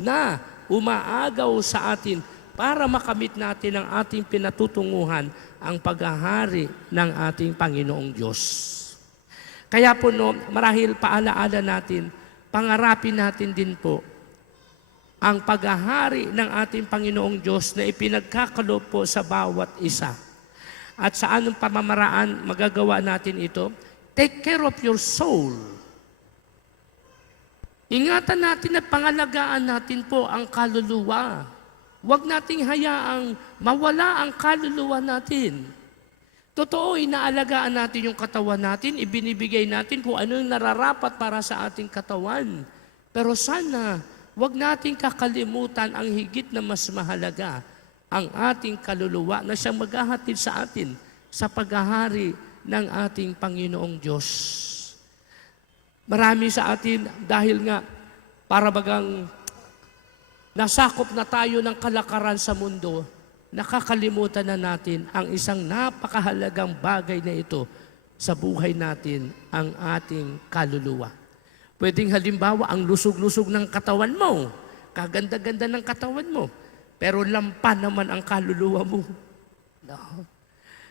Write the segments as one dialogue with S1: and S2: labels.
S1: na umaagaw sa atin para makamit natin ang ating pinatutunguhan, ang paghahari ng ating Panginoong Diyos. Kaya po no, marahil paalaala natin, pangarapin natin din po ang paghahari ng ating Panginoong Diyos na ipinagkakalob po sa bawat isa. At sa anong pamamaraan magagawa natin ito? Take care of your soul. Ingatan natin at pangalagaan natin po ang kaluluwa. Huwag nating hayaang mawala ang kaluluwa natin. Totoo, inaalagaan natin yung katawan natin, ibinibigay natin kung ano yung nararapat para sa ating katawan. Pero sana, huwag nating kakalimutan ang higit na mas mahalaga, ang ating kaluluwa na siyang maghahatid sa atin sa paghahari ng ating Panginoong Diyos. Marami sa atin dahil nga para bagang nasakop na tayo ng kalakaran sa mundo, nakakalimutan na natin ang isang napakahalagang bagay na ito sa buhay natin, ang ating kaluluwa. Pwedeng halimbawa ang lusog-lusog ng katawan mo, kaganda-ganda ng katawan mo, pero lampa naman ang kaluluwa mo. No?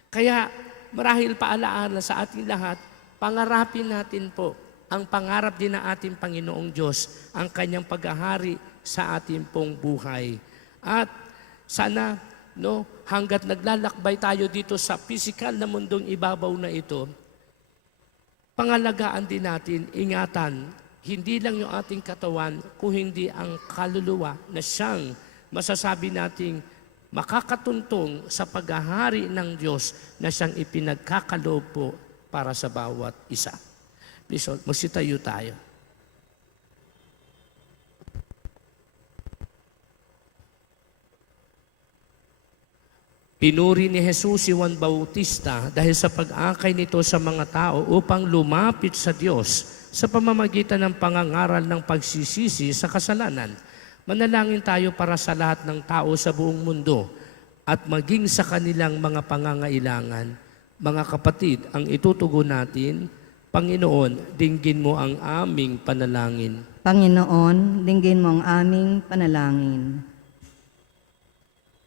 S1: Kaya marahil paalaala sa ating lahat, pangarapin natin po ang pangarap din ng ating Panginoong Diyos, ang kanyang paghahari sa ating pong buhay. At sana, no, hanggat naglalakbay tayo dito sa physical na mundong ibabaw na ito, pangalagaan din natin, ingatan, hindi lang yung ating katawan, kung hindi ang kaluluwa na siyang masasabi nating makakatuntong sa paghahari ng Diyos na siyang ipinagkakaloob po para sa bawat isa. Please, magsitayo tayo. Pinuri ni Jesus si Juan Bautista dahil sa pag-akay nito sa mga tao upang lumapit sa Diyos sa pamamagitan ng pangangaral ng pagsisisi sa kasalanan. Manalangin tayo para sa lahat ng tao sa buong mundo at maging sa kanilang mga pangangailangan. Mga kapatid, ang itutugon natin, Panginoon, dinggin mo ang aming panalangin.
S2: Panginoon, dinggin mo ang aming panalangin.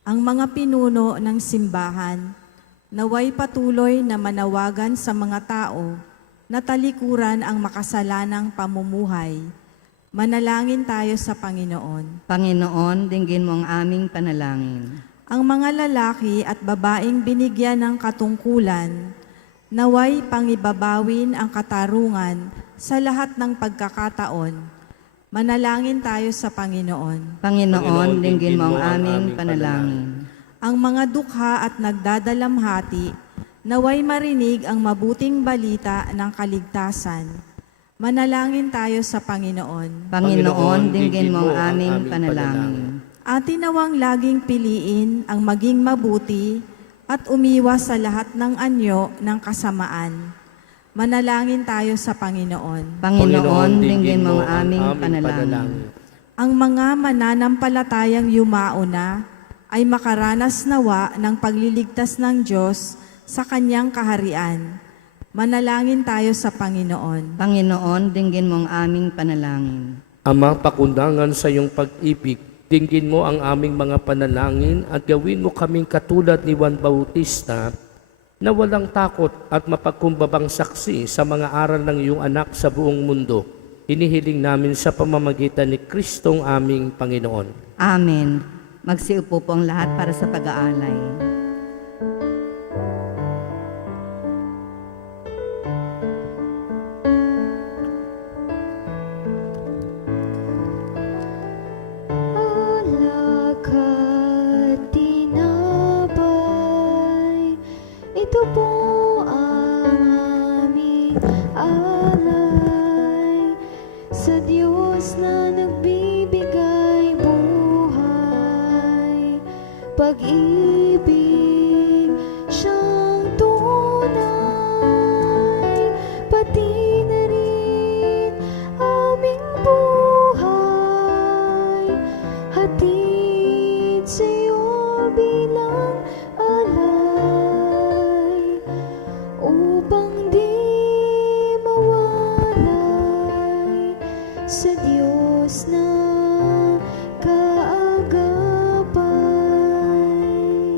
S3: ang mga pinuno ng simbahan naway patuloy na manawagan sa mga tao na talikuran ang makasalanang pamumuhay. Manalangin tayo sa Panginoon.
S2: Panginoon, dinggin mo ang aming panalangin.
S3: Ang mga lalaki at babaeng binigyan ng katungkulan, naway pangibabawin ang katarungan sa lahat ng pagkakataon. Manalangin tayo sa Panginoon.
S2: Panginoon, dinggin mo ang aming panalangin.
S3: ang mga dukha at nagdadalamhati, naway marinig ang mabuting balita ng kaligtasan. Manalangin tayo sa Panginoon.
S2: Panginoon, dinggin mo ang aming panalangin.
S3: Atin nawang laging piliin ang maging mabuti at umiwas sa lahat ng anyo ng kasamaan. Manalangin tayo sa Panginoon.
S2: Panginoon, dinggin mo ang aming panalangin.
S3: Ang mga mananampalatayang yumao na ay makaranas nawa ng pagliligtas ng Diyos sa kanyang kaharian. Manalangin tayo sa Panginoon.
S2: Panginoon, dinggin mo ang aming panalangin.
S1: Ama, pakundangan sa iyong pag-ibig, dinggin mo ang aming mga panalangin at gawin mo kaming katulad ni Juan Bautista na walang takot at mapagkumbabang saksi sa mga aral ng iyong anak sa buong mundo. Inihiling namin sa pamamagitan ni Kristong aming Panginoon.
S2: Amen. Magsiupo po ang lahat para sa pag-aalay.
S4: sa na kaagapay.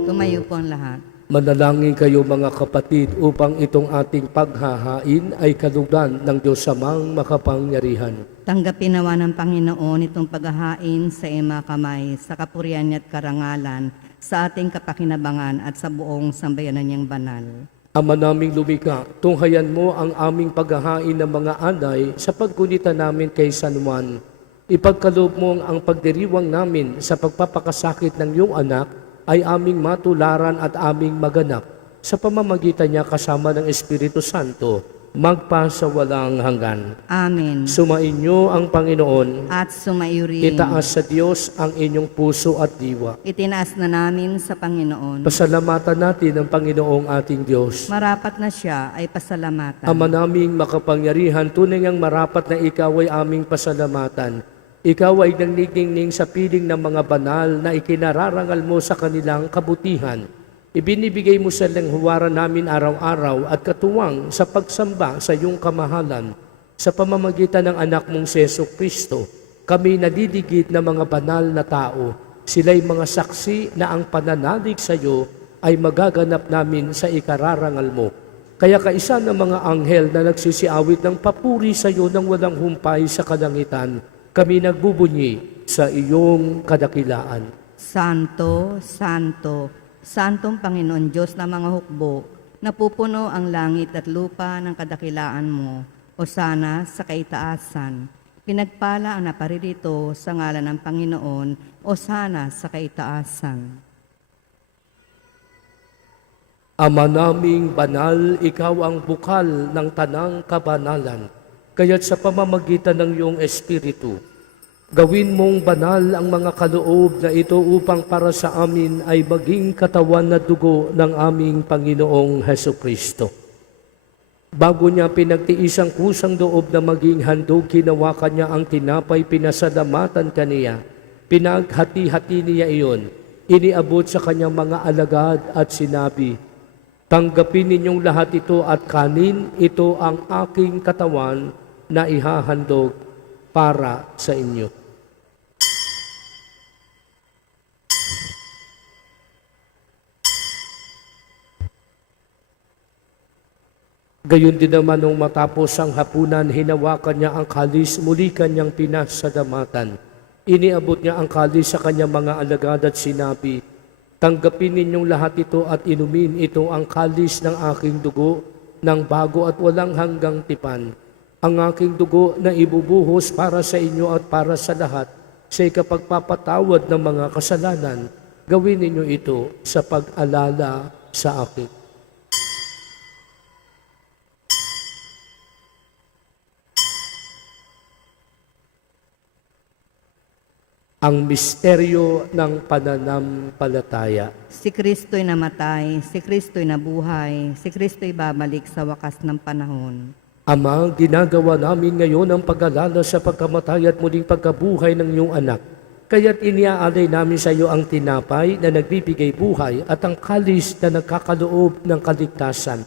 S4: Tumayo
S2: po lahat.
S1: Manalangin kayo mga kapatid upang itong ating paghahain ay kalugdan ng Diyos samang makapangyarihan.
S2: Tanggapin nawa ng Panginoon itong paghahain sa ima kamay, sa kapurian niya at karangalan, sa ating kapakinabangan at sa buong sambayanan niyang banal.
S1: Ama naming lumika, tunghayan mo ang aming paghahain ng mga anay sa pagkunita namin kay San Juan. Ipagkaloob mo ang pagdiriwang namin sa pagpapakasakit ng iyong anak ay aming matularan at aming maganap sa pamamagitan niya kasama ng Espiritu Santo, magpa sa walang hanggan.
S2: Amen.
S1: Sumainyo ang Panginoon,
S2: At sumaiyo rin.
S1: itaas sa Diyos ang inyong puso at diwa.
S2: Itinaas na namin sa Panginoon.
S1: Pasalamatan natin ang Panginoong ating Diyos.
S2: Marapat na siya ay pasalamatan.
S1: Ama naming makapangyarihan, tunay ang marapat na ikaw ay aming pasalamatan. Ikaw ay nangningning sa piling ng mga banal na ikinararangal mo sa kanilang kabutihan. Ibinibigay mo sa lenghuwaran namin araw-araw at katuwang sa pagsamba sa iyong kamahalan. Sa pamamagitan ng anak mong Seso Kristo, kami nadidigit na mga banal na tao. Sila'y mga saksi na ang pananalig sa iyo ay magaganap namin sa ikararangal mo. Kaya kaisa ng mga anghel na nagsisiawit ng papuri sa iyo ng walang humpay sa kalangitan, kami nagbubunyi sa iyong kadakilaan.
S2: Santo, Santo, Santong Panginoon Diyos ng mga hukbo, napupuno ang langit at lupa ng kadakilaan mo, o sana sa kaitaasan. Pinagpala ang naparirito sa ngalan ng Panginoon, o sana sa kaitaasan.
S1: Ama naming banal, ikaw ang bukal ng tanang kabanalan. Kaya't sa pamamagitan ng iyong Espiritu, gawin mong banal ang mga kaloob na ito upang para sa amin ay maging katawan na dugo ng aming Panginoong Heso Kristo. Bago niya pinagtiis ang kusang loob na maging handog, ginawa kanya ang tinapay, pinasalamatan kaniya. Pinaghati-hati niya iyon. Iniabot sa kanyang mga alagad at sinabi, Tanggapin ninyong lahat ito at kanin, ito ang aking katawan na ihahandog para sa inyo. Gayon din naman nung matapos ang hapunan, hinawakan niya ang kalis, muli kanyang pinasadamatan. Iniabot niya ang kalis sa kanyang mga alagad at sinabi, Tanggapin ninyong lahat ito at inumin ito ang kalis ng aking dugo ng bago at walang hanggang tipan. Ang aking dugo na ibubuhos para sa inyo at para sa lahat sa ikapagpapatawad ng mga kasalanan. Gawin ninyo ito sa pag-alala sa akin. Ang misteryo ng pananampalataya.
S2: Si Kristo'y namatay, si Kristo'y nabuhay, si Kristo'y babalik sa wakas ng panahon.
S1: Ama, ginagawa namin ngayon ang pag-alala sa pagkamatay at muling pagkabuhay ng iyong anak. Kaya't iniaalay namin sa iyo ang tinapay na nagbibigay buhay at ang kalis na nagkakaloob ng kaligtasan.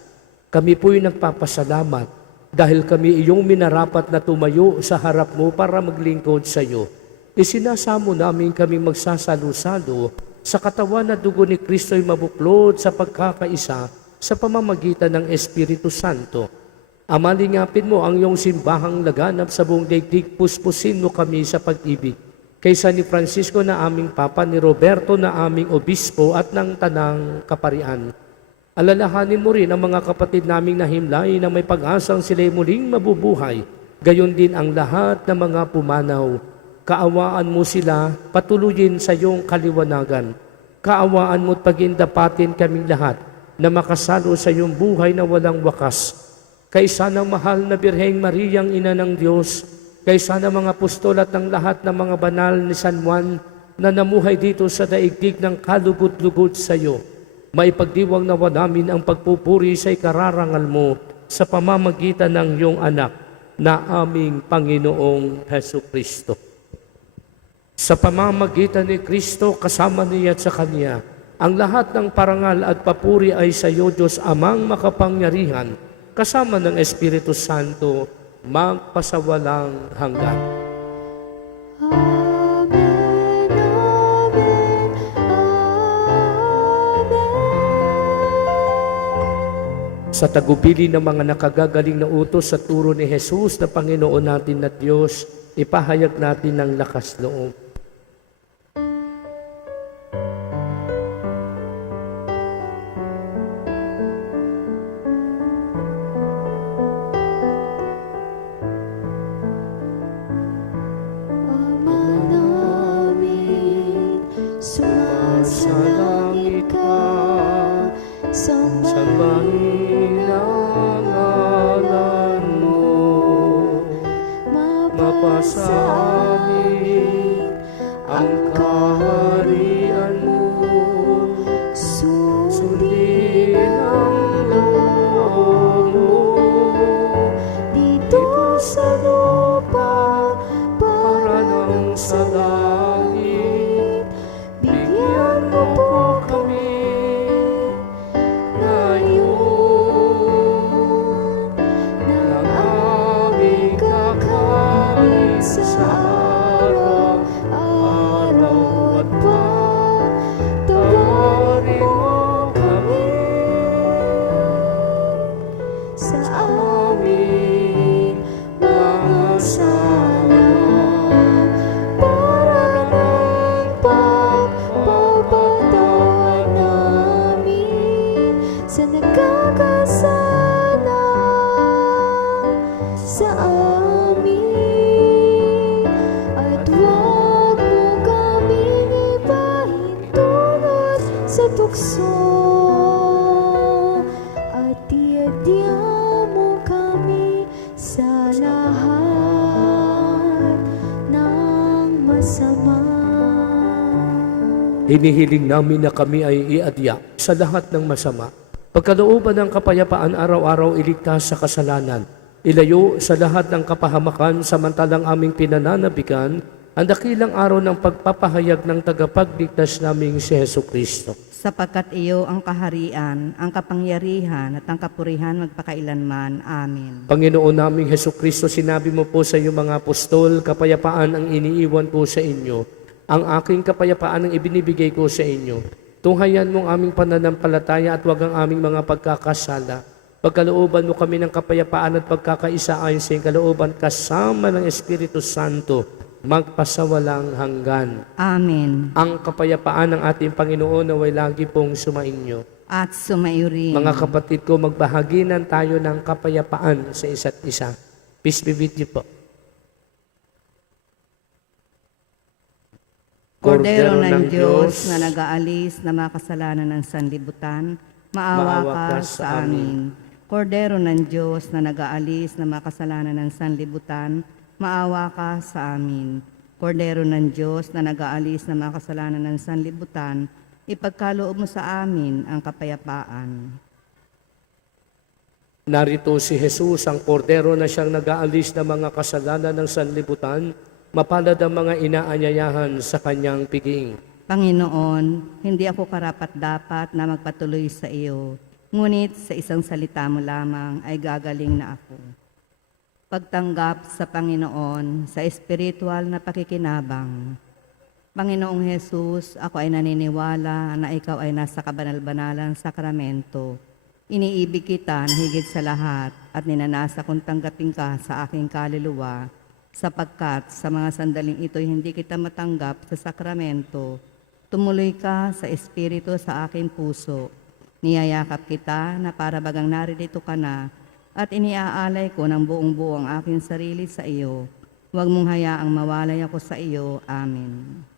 S1: Kami po'y nagpapasalamat dahil kami iyong minarapat na tumayo sa harap mo para maglingkod sa iyo. Isinasamo namin kaming magsasalo-salo sa katawan na dugo ni Kristo'y mabuklod sa pagkakaisa sa pamamagitan ng Espiritu Santo. Amalingapin mo ang iyong simbahang laganap sa buong daigdig, puspusin mo kami sa pag-ibig. Kaysa ni Francisco na aming Papa, ni Roberto na aming Obispo at ng Tanang Kaparian. Alalahanin mo rin ang mga kapatid naming nahimlay na may pag-asang sila'y muling mabubuhay. Gayon din ang lahat ng mga pumanaw. Kaawaan mo sila, patuloyin sa iyong kaliwanagan. Kaawaan mo at pagindapatin kaming lahat na makasalo sa iyong buhay na walang wakas. Kaysa ng mahal na Birheng Mariang Ina ng Diyos, kaysa ng mga apostol at ng lahat ng mga banal ni San Juan na namuhay dito sa daigdig ng kalugod-lugod sa iyo. Maipagdiwang nawa namin ang pagpupuri sa ikararangal mo sa pamamagitan ng iyong anak na aming Panginoong Heso Kristo. Sa pamamagitan ni Kristo kasama niya at sa Kanya, ang lahat ng parangal at papuri ay sa iyo, Diyos Amang makapangyarihan, kasama ng Espiritu Santo, magpasawalang hanggan.
S4: Amen,
S1: sa tagubili ng mga nakagagaling na utos sa turo ni Jesus na Panginoon natin na Diyos, ipahayag natin ng lakas loob. Mapasa amin ang kaharian Hinihiling namin na kami ay iadya sa lahat ng masama. Pagkalooban ng kapayapaan araw-araw iligtas sa kasalanan. Ilayo sa lahat ng kapahamakan samantalang aming pinananabigan ang dakilang araw ng pagpapahayag ng tagapagligtas naming si Heso Kristo.
S2: Sapagkat iyo ang kaharian, ang kapangyarihan at ang kapurihan magpakailanman. Amin.
S1: Panginoon naming Heso Kristo, sinabi mo po sa iyong mga apostol, kapayapaan ang iniiwan po sa inyo. Ang aking kapayapaan ang ibinibigay ko sa inyo. Tunghayan mong aming pananampalataya at huwag ang aming mga pagkakasala. Pagkalooban mo kami ng kapayapaan at pagkakaisa ayon sa iyong kalooban kasama ng Espiritu Santo, magpasawalang hanggan.
S2: Amen.
S1: Ang kapayapaan ng ating Panginoon na way lagi pong sumainyo.
S2: At sumayo rin.
S1: Mga kapatid ko, magbahaginan tayo ng kapayapaan sa isa't isa. Peace be with you po.
S2: Kordero ng Diyos na nag-aalis na mga kasalanan ng sanlibutan, maawa ka sa amin. Kordero ng Diyos na nag-aalis na mga kasalanan ng sanlibutan, maawa ka sa amin. Kordero ng Diyos na nag-aalis na mga kasalanan ng sanlibutan, ipagkaloob mo sa amin ang kapayapaan.
S1: Narito si Jesus, ang kordero na siyang nag-aalis ng mga kasalanan ng sanlibutan, mapalad ang mga inaanyayahan sa kanyang piging.
S2: Panginoon, hindi ako karapat-dapat na magpatuloy sa iyo, ngunit sa isang salita mo lamang ay gagaling na ako. Pagtanggap sa Panginoon sa espiritual na pakikinabang. Panginoong Jesus, ako ay naniniwala na ikaw ay nasa kabanal-banalang sakramento. Iniibig kita na higit sa lahat at ninanasa kong tanggapin ka sa aking kaluluwa sapagkat sa mga sandaling ito'y hindi kita matanggap sa sakramento, tumuloy ka sa Espiritu sa aking puso. Niyayakap kita na para bagang naririto ka na at iniaalay ko ng buong buo ang aking sarili sa iyo. Huwag mong hayaang mawalay ako sa iyo. Amen.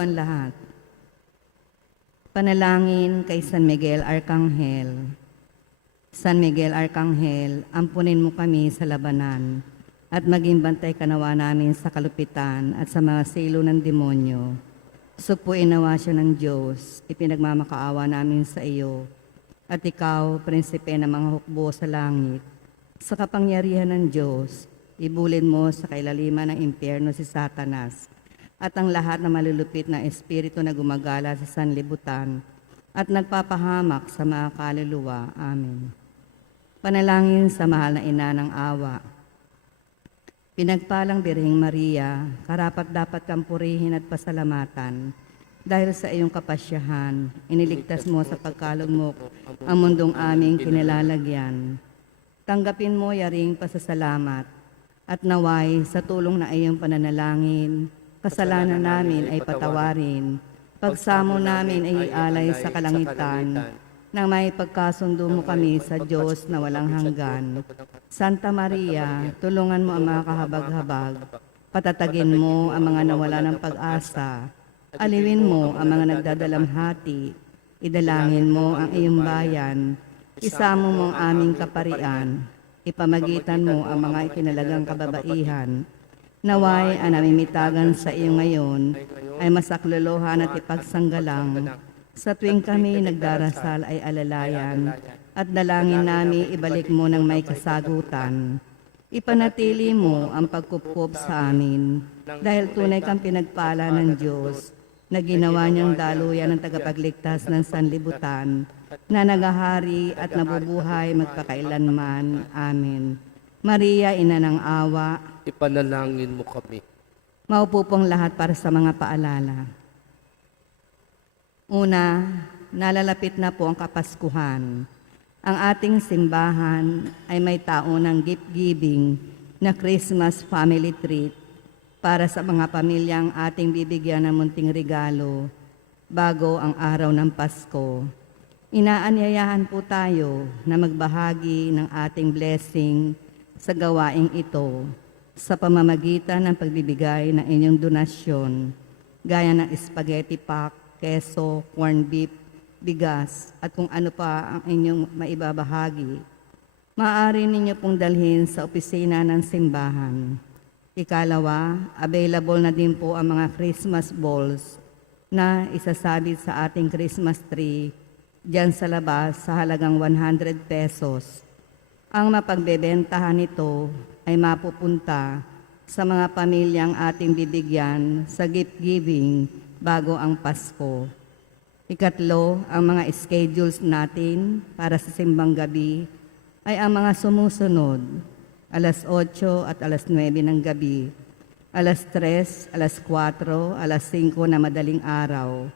S2: Po ang lahat. Panalangin kay San Miguel Arcangel. San Miguel Arcangel, ampunin mo kami sa labanan at maging bantay kanawa namin sa kalupitan at sa mga silo ng demonyo. Supuin nawa siya ng Diyos, ipinagmamakaawa namin sa iyo. At ikaw, prinsipe ng mga hukbo sa langit, sa kapangyarihan ng Diyos, ibulin mo sa kailaliman ng impyerno si Satanas at ang lahat na malulupit na espiritu na gumagala sa sanlibutan at nagpapahamak sa mga kaluluwa. Amen. Panalangin sa mahal na ina ng awa. Pinagpalang Birhing Maria, karapat dapat kang purihin at pasalamatan dahil sa iyong kapasyahan, iniligtas mo sa pagkalugmok ang mundong aming kinalalagyan. Tanggapin mo yaring pasasalamat at naway sa tulong na iyong pananalangin, kasalanan namin ay patawarin, pagsamo namin ay ialay sa kalangitan, nang may pagkasundo mo kami sa Diyos na walang hanggan. Santa Maria, tulungan mo ang mga kahabag-habag, patatagin mo ang mga nawala ng pag-asa, aliwin mo ang mga nagdadalamhati, idalangin mo ang iyong bayan, isamo mo ang aming kaparian, ipamagitan mo ang mga ikinalagang kababaihan, Naway ang namimitagan sa iyo ngayon ay masaklolohan at ipagsanggalang. Sa tuwing kami nagdarasal ay alalayan at dalangin namin ibalik mo ng may kasagutan. Ipanatili mo ang pagkukup sa amin dahil tunay kang pinagpala ng Diyos na ginawa niyang daluyan ng tagapagligtas ng sanlibutan na nagahari at nabubuhay magpakailanman. Amen. Maria, ina ng awa,
S1: Ipanalangin mo kami.
S2: Maupo pong lahat para sa mga paalala. Una, nalalapit na po ang Kapaskuhan. Ang ating simbahan ay may taunang gift-giving na Christmas family treat para sa mga pamilyang ating bibigyan ng munting regalo bago ang araw ng Pasko. Inaanyayahan po tayo na magbahagi ng ating blessing sa gawaing ito sa pamamagitan ng pagbibigay ng inyong donasyon, gaya ng spaghetti pack, keso, corn beef, bigas, at kung ano pa ang inyong maibabahagi. Maaari ninyo pong dalhin sa opisina ng simbahan. Ikalawa, available na din po ang mga Christmas balls na isasabit sa ating Christmas tree diyan sa labas sa halagang 100 pesos. Ang mapagbebentahan nito ay mapupunta sa mga pamilyang ating bibigyan sa gift giving bago ang Pasko. Ikatlo, ang mga schedules natin para sa simbang gabi ay ang mga sumusunod. Alas 8 at alas 9 ng gabi. Alas 3, alas 4, alas 5 na madaling araw.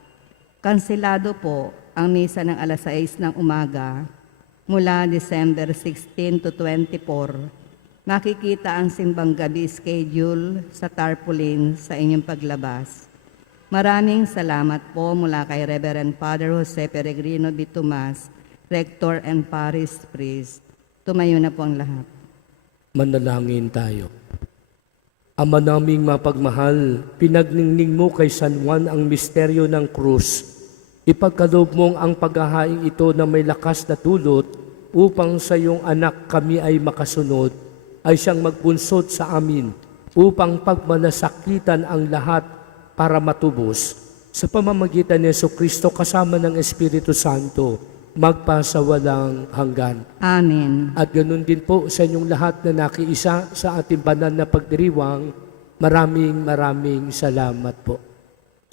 S2: Kansilado po ang misa ng alas 6 ng umaga mula December 16 to 24. Makikita ang simbang gabi schedule sa tarpaulin sa inyong paglabas. Maraming salamat po mula kay Reverend Father Jose Peregrino B. Tomas, Rector and Parish Priest. Tumayo na po ang lahat.
S1: Manalangin tayo. Ama naming mapagmahal, pinagningning mo kay San Juan ang misteryo ng krus. Ipagkaloob mong ang paghahaing ito na may lakas na dulot upang sa iyong anak kami ay makasunod, ay siyang magbunsod sa amin upang pagmalasakitan ang lahat para matubos sa pamamagitan ni Yeso Kristo kasama ng Espiritu Santo magpasawalang hanggan.
S2: Amen.
S1: At ganun din po sa inyong lahat na nakiisa sa ating banal na pagdiriwang, maraming maraming salamat po.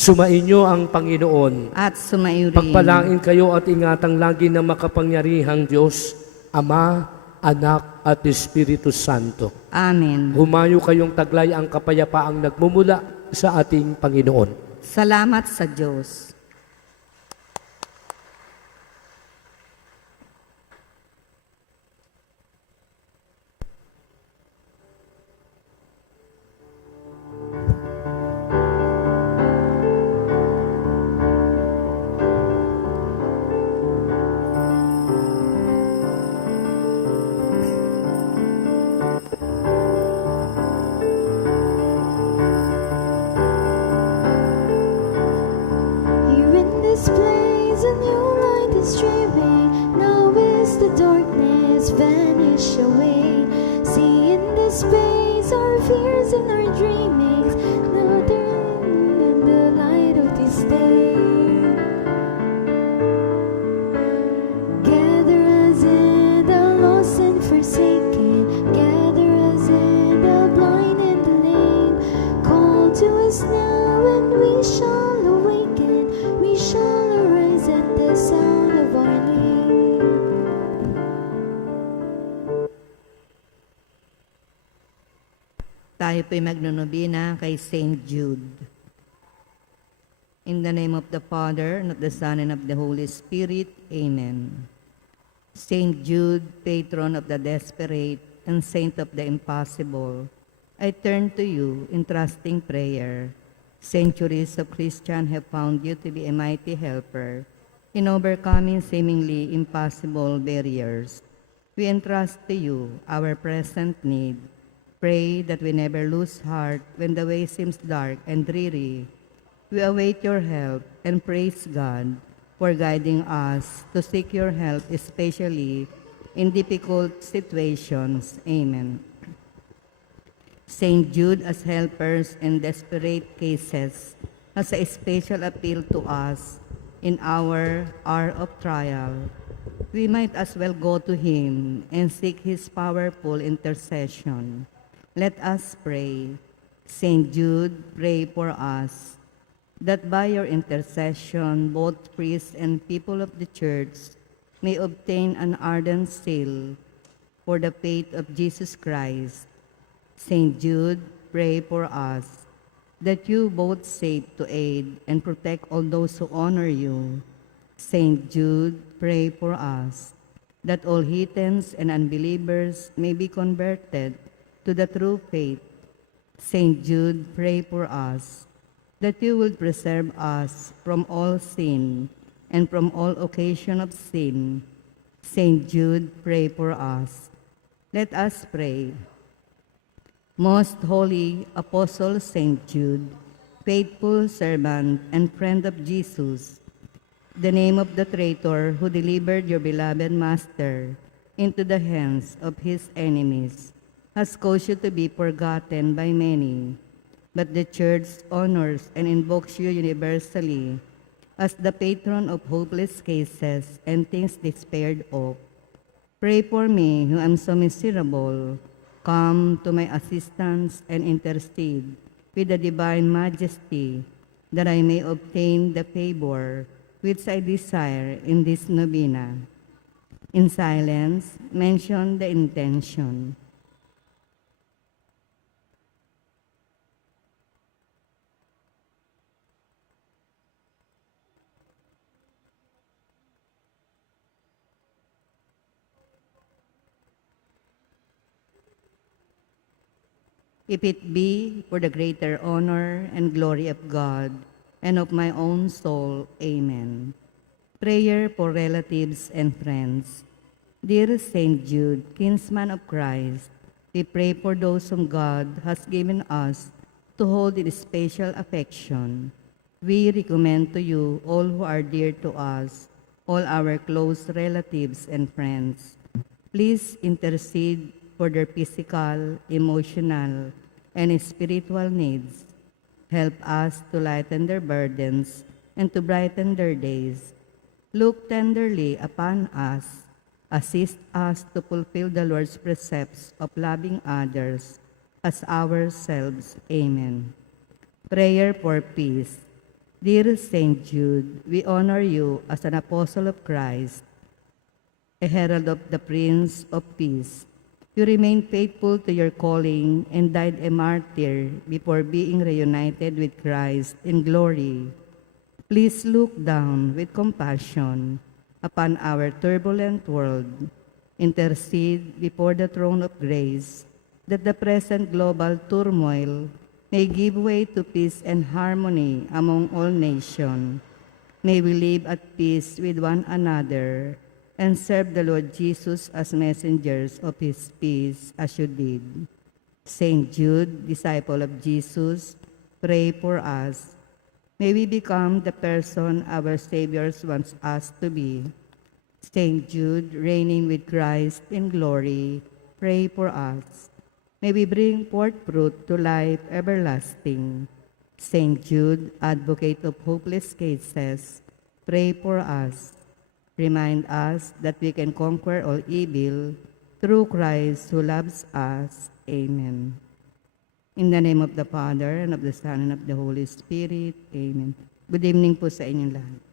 S1: Sumainyo ang Panginoon.
S2: At sumairin.
S1: Pagpalain kayo at ingatang lagi ng makapangyarihang Diyos, Ama, Anak at Espiritu Santo.
S2: Amen.
S1: Humayo kayong taglay ang kapayapaang nagmumula sa ating Panginoon.
S2: Salamat sa Diyos.
S4: darkness vanish away, seeing the space our fears and our dreaming.
S2: Tayo po'y magnonobina kay Saint Jude. In the name of the Father, and of the Son, and of the Holy Spirit. Amen. Saint Jude, patron of the desperate and saint of the impossible, I turn to you in trusting prayer. Centuries of Christians have found you to be a mighty helper in overcoming seemingly impossible barriers. We entrust to you our present need. Pray that we never lose heart when the way seems dark and dreary. We await your help and praise God for guiding us to seek your help, especially in difficult situations. Amen. St. Jude as helpers in desperate cases has a special appeal to us in our hour of trial. We might as well go to him and seek his powerful intercession. Let us pray. St. Jude, pray for us that by your intercession both priests and people of the church may obtain an ardent zeal for the faith of Jesus Christ. Saint Jude, pray for us that you both save to aid and protect all those who honor you. Saint Jude, pray for us that all heathens and unbelievers may be converted to the true faith. Saint Jude, pray for us that you will preserve us from all sin and from all occasion of sin. Saint Jude, pray for us. Let us pray. Most holy Apostle Saint Jude, faithful servant and friend of Jesus, the name of the traitor who delivered your beloved Master into the hands of his enemies has caused you to be forgotten by many. But the Church honors and invokes you universally as the patron of hopeless cases and things despaired of. Pray for me who am so miserable. Come to my assistance and intercede with the divine majesty that I may obtain the favor which I desire in this novena. In silence, mention the intention. If it be for the greater honor and glory of God and of my own soul. Amen. Prayer for relatives and friends. Dear Saint Jude, kinsman of Christ, we pray for those whom God has given us to hold in special affection. We recommend to you all who are dear to us, all our close relatives and friends. Please intercede for their physical, emotional, and spiritual needs. Help us to lighten their burdens and to brighten their days. Look tenderly upon us. Assist us to fulfill the Lord's precepts of loving others as ourselves. Amen. Prayer for peace. Dear Saint Jude, we honor you as an apostle of Christ a herald of the Prince of Peace. You remained faithful to your calling and died a martyr before being reunited with Christ in glory. Please look down with compassion upon our turbulent world. Intercede before the throne of grace that the present global turmoil may give way to peace and harmony among all nations. May we live at peace with one another and serve the Lord Jesus as messengers of his peace as you did. Saint Jude, disciple of Jesus, pray for us. May we become the person our Savior wants us to be. Saint Jude, reigning with Christ in glory, pray for us. May we bring forth fruit to life everlasting. Saint Jude, advocate of hopeless cases, pray for us. Remind us that we can conquer all evil through Christ who loves us. Amen. In the name of the Father, and of the Son, and of the Holy Spirit. Amen. Good evening po sa inyong lahat.